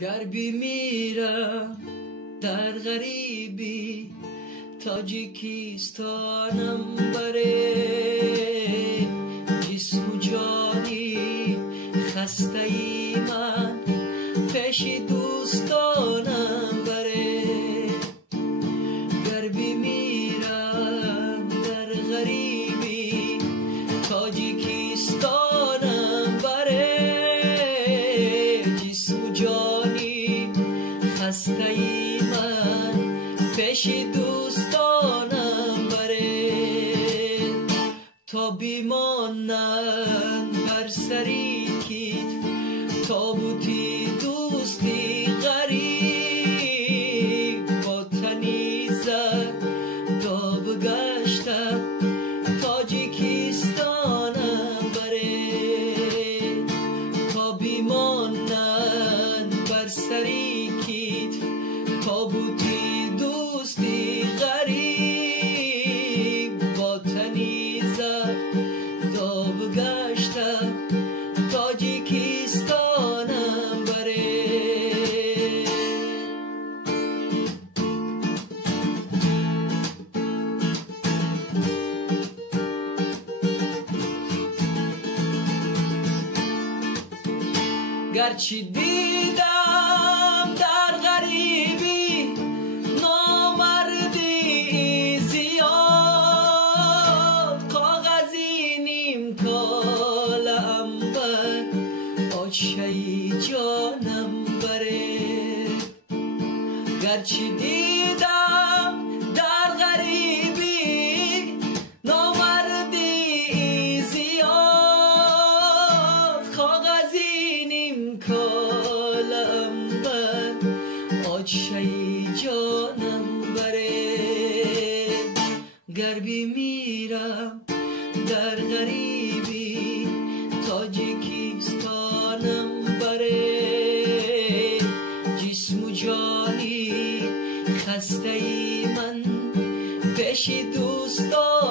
گر میرم در غریبی تاجیکستانم بره، جسم و جانی خسته ای من پیش دوستانم بره. گر میرم در غریبی تاجیکستانم بره، جسم و جانی خسته ای من پیش دوستانم بره. تا بیمانن بر سری کتف تابوتی دوستی غریب، با تنی زر دا بگشتم تاجیکستانم بره. تا بیمانن بر سری کتف تابوتی دوستی غریب، با تنی زر دا بگشتم تاجیکستانم بره. گرچه دیدم در غریبی نامردی زیاد، کاغذی نیم کاله عنبر آشه جانم بره. گرچه دیدم در غریبی نامردی زیاد، کاغذی نیم کاله عنبر آشه جانم بره. گر میرم در غریبی تاجیکستانم بره، جسم و جانی خسته ای من پیش دوستان